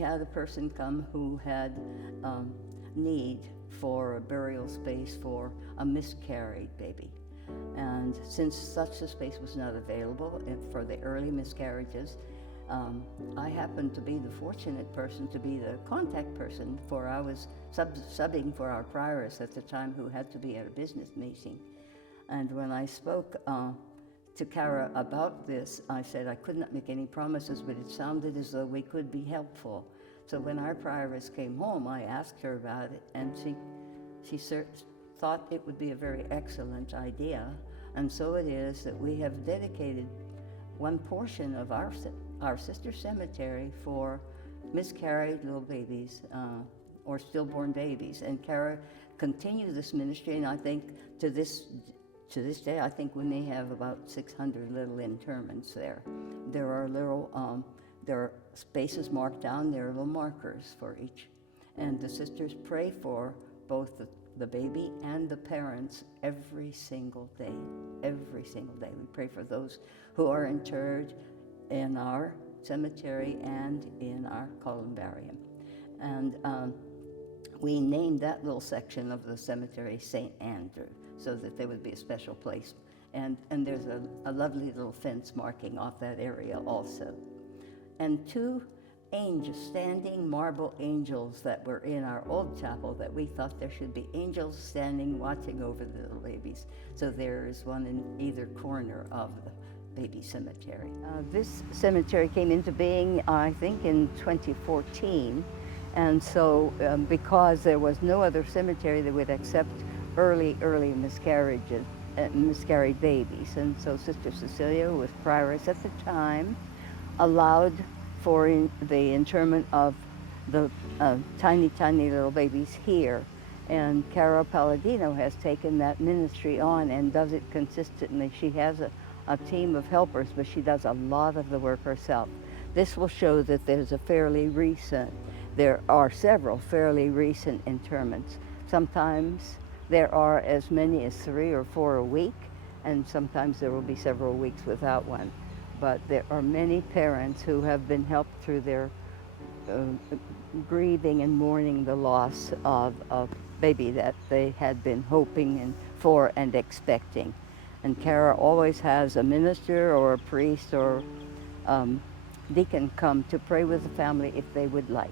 had a person come who had need for a burial space for a miscarried baby. And since such a space was not available for the early miscarriages, I happened to be the fortunate person to be the contact person, for I was subbing for our prioress at the time, who had to be at a business meeting. And when I spoke to Kara about this, I said I could not make any promises, but it sounded as though we could be helpful. So when our prioress came home, I asked her about it, and she thought it would be a very excellent idea. And so it is that we have dedicated one portion of our sister cemetery for miscarried little babies or stillborn babies. And Kara continued this ministry, and I think to this day, I think we may have about 600 little interments there. There are spaces marked down, there are little markers for each. And the sisters pray for both the baby and the parents every single day. Every single day. We pray for those who are interred in our cemetery and in our columbarium. And we named that little section of the cemetery St. Andrew, so that there would be a special place. And there's a lovely little fence marking off that area also. And two standing marble angels that were in our old chapel, that we thought there should be angels standing watching over the little babies. So there is one in either corner of the baby cemetery. This cemetery came into being, I think, in 2014. And so because there was no other cemetery that would accept early miscarriages, miscarried babies. And so Sister Cecilia, who was prioress at the time, allowed for the interment of the tiny little babies here. And Cara Palladino has taken that ministry on and does it consistently. She has a team of helpers, but she does a lot of the work herself. This will show that there are several fairly recent interments. Sometimes there are as many as 3 or 4 a week, and sometimes there will be several weeks without one. But there are many parents who have been helped through their grieving and mourning the loss of a baby that they had been hoping for and expecting. And Cara always has a minister or a priest or deacon come to pray with the family if they would like.